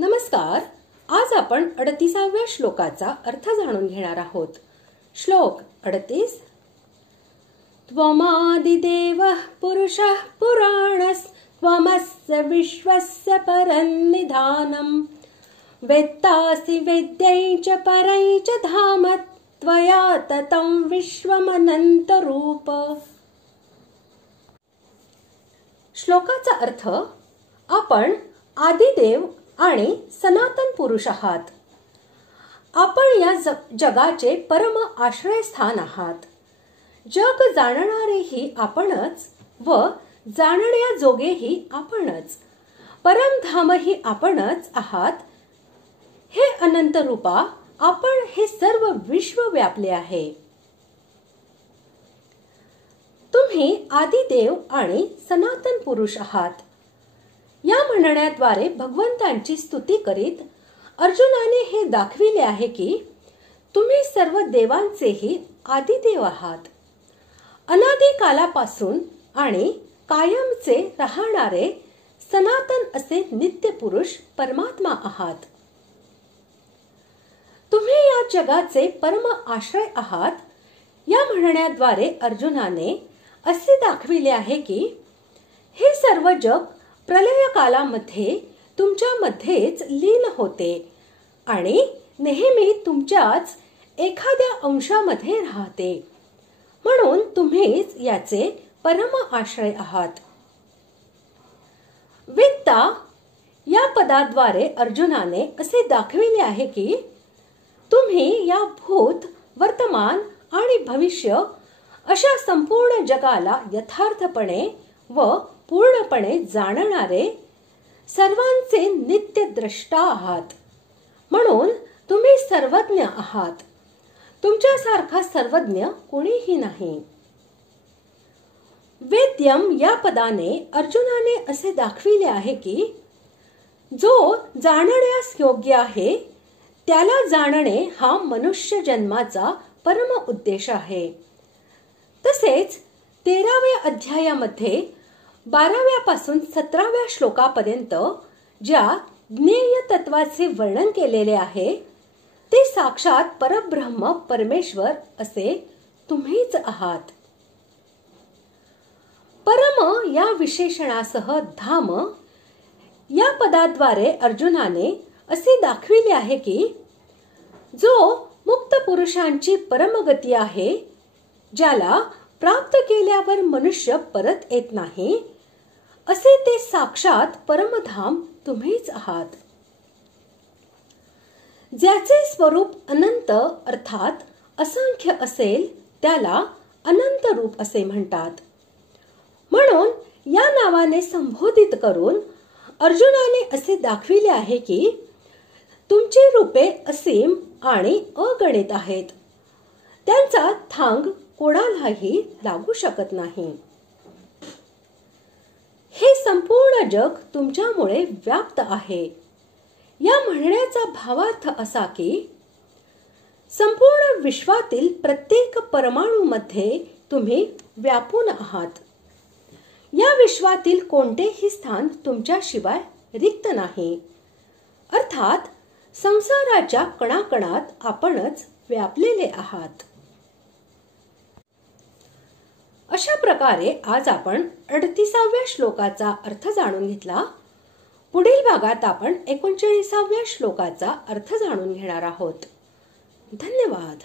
नमस्कार. आज आपण 38व्या श्लोकाचा अर्थ जाणून घेणार आहोत. श्लोक 38. त्वमादिदेवः पुरुषः पुराणस् त्वमस्य विश्वस्य परन्निधानम् वेत्तासि वेद्यै च परै च धाम त्वया ततं विश्वमनन्तरूप. श्लोकाचा अर्थ: आपण आदिदेव आणि सनातन पुरुष आहात. आपण या जगाचे परम आश्रयस्थान आहात. जग जाणणारेही आपणच व जाणण्याजोगेही आपणच, परमधामही आपणच आहात. हे अनंत रूपा, आपण हे सर्व विश्व व्यापले आहे. तुम्ही आदिदेव आणि सनातन पुरुष आहात. या म्हणण्याद्वारे भगवंतांची स्तुती करीत अर्जुनाने हे दाखविले आहे की तुम्ही सर्व देवांचेही आदिदेव आहात. अनादी कालापासून आणि कायमचे राहणारे सनातन असे नित्य पुरुष परमात्मा आहात. तुम्ही या जगाचे परम आश्रय आहात. या म्हणण्याद्वारे अर्जुनाने असे दाखविले आहे की हे सर्व जग प्रलय कालामध्ये तुमच्या मध्येच लीन होते आणि नेहमी तुमच्याच एखाद्या अंशामध्ये राहते, म्हणून तुम्हीच याचे परम आश्रय आहात. वेत्ता या पदाद्वारे अर्जुनाने असे दाखविले आहे की तुम्ही या भूत, वर्तमान आणि भविष्य अशा संपूर्ण जगाला यथार्थपणे व पूर्णपणे जाणणारे सर्वांचे नित्य द्रष्टा आहात, म्हणून तुम्ही सर्वज्ञ आहात. तुमच्यासारखा सर्वज्ञ कोणीही नाही. वेद्यम या पदाने अर्जुनाने असे दाखविले आहे की जो जाणण्यास योग्य आहे त्याला जाणणे हा मनुष्य जन्माचा परम उद्देश आहे. तसेच 13व्या अध्यायामध्ये 12व्या पासून 17व्या श्लोकापर्यंत ज्या ज्ञेय तत्वाचे वर्णन केलेले आहे ते साक्षात परब्रह्म परमेश्वर असे तुम्हीच आहात. परम या विशेषणासह धाम या पदाद्वारे अर्जुनाने असे दाखविले आहे की जो मुक्त पुरुषांची परमगती आहे, ज्याला प्राप्त केल्यावर मनुष्य परत येत नाही, असे ते साक्षात परमधाम तुम्हीच आहात. ज्याचे स्वरूप अनंत अर्थात असंख्य असेल त्याला अनंत रूप असे म्हणतात. म्हणून या नावाने संबोधित करून अर्जुनाने असे दाखविले आहे की तुमची रूपे असीम आणि अगणित आहेत. त्यांचा थांग कोणालाही लागू शकत नाही. हे संपूर्ण जग तुमच्यामुळे व्याप्त आहे. या म्हणण्याचा भावार्थ असा की संपूर्ण विश्वातील प्रत्येक परमाणूमध्ये तुम्ही व्यापून आहात. या विश्वातील कोणतेही स्थान तुमच्याशिवाय रिक्त नाही. अर्थात संसाराच्या कणाकणात आपणच व्यापलेले आहात. अशा प्रकारे आज आपण 38व्या श्लोकाचा अर्थ जाणून घेतला. पुढील भागात आपण 39व्या श्लोकाचा अर्थ जाणून घेणार आहोत. धन्यवाद.